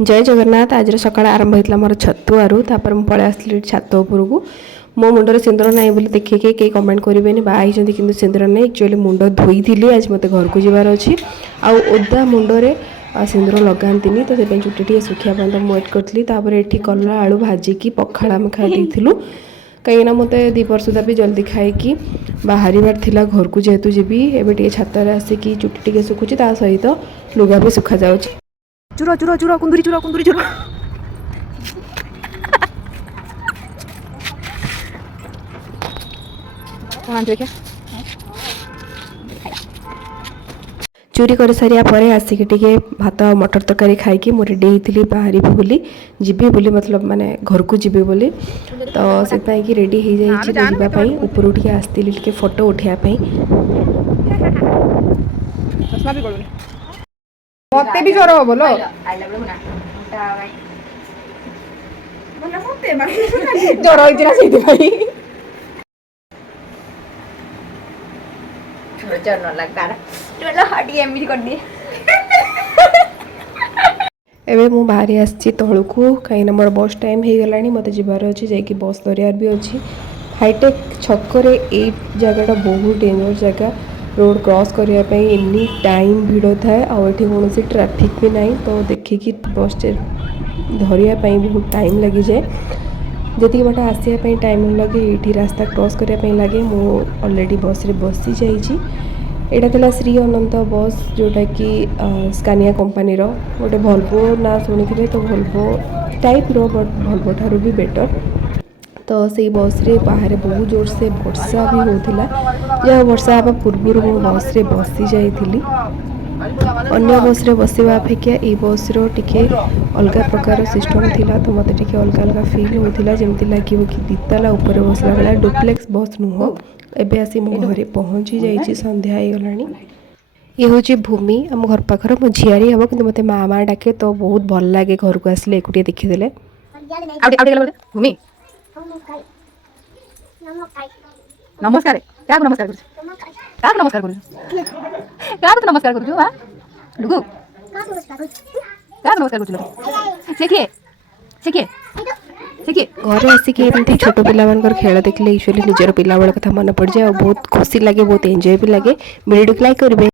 जय जगन्नाथ। आज सकाळ आरंभ होता मोर छतुआरू तापर मुझे पलि आसली छात उपरकू मो मुंडर सिंदूर ना बोली देखिए कई कमेंट करेंगे बाई कि सिंदूर ना एक्चुअली मुंड धोई थी आज मत घर को जबार अच्छी आधा मुंडरे सिंदूर लगाती तो से चुटी टे सुखा तो मुझे वेट करी ये कला आलू भाजिकी पखाड़ आम खाई कहीं मत दीपर सुधा भी जल्दी खाई बाहर थिला घर को जेहेतु जीवी एवं छातर आसिकी चुटी टे सुखुची सहित लुगा भी सुखा जा चूर चूर चूर कुंदुरी चूर कुंदुरी चूर चूरी कर सारिया पर आसिक टे भात मटर तरकारी खाई मु रेडी होती बाहर बोली जीवी बोली मतलब माने घर को जीवी बोली तो से रेडी हो जावाई ऊपर उठे आसती फोटो उठाई मते भी ज्वर हो बोलो ज्वर होइछि ना सेति भाई ज्वर न लगता टोला हडी एमबी कर दिए एबे मु बाहरी आसी तलू को कहीं मोर बस टाइम हो गलानी मत जबार अच्छी जाकि बस दरियार भी अच्छी हाईटेक छकरे ए जगह बहुत डेंजर जगह रोड क्रॉस करने एनी टाइम भिड़ थाए आठ कौन ट्रैफिक भी नहीं तो देखिकी बस धरियापाई बहुत टाइम लगी जाए जी बाट आसापी टाइम लगे ये रास्ता क्रॉस करने लगे मु ऑलरेडी बस रे बसी जाइए यहाँ था श्री अनंत बस जोटा कि स्कानिया कंपनी गोटे भल्वो ना शुणी तो भल्वो टाइप रो बट भल्वो ठारू भी बेटर तो से बस रे बाहर बहुत जोर से वर्षा भी होता जहाँ वर्षा हाँ पूर्व मु बस रे बसी जाइली अन्य बस रे बसवा अपेक्षा ये बस टिके अलग प्रकार सिस्टम थिला तो मत टिके अलग अलग फील होता जमती लगे कि दिताला ऊपर बसला बेला डुप्लेक्स बस नुह एबे आसी मो घरे पहुँची जाइए संध्या हो गलानी ये हूँ भूमि आम घर पाखर मो झियारी हम कि मत माँ डाके तो बहुत भल लगे घर को आसले एकुटिया देखीदे भूमि नमस्कार क्या नमस्कार कर क्या नमस्कार कर क्या नमस्कार कर हां लुगु क्या नमस्कार कर देखिए देखिए देखिए घर आसिक एमती छोट पिला खेल देखले यूजुअली निजर पिला बेल कथा मन पड़ जाए और बहुत खुशी लगे बहुत एंजॉय भी लगे वीडियो को लाइक करेंगे।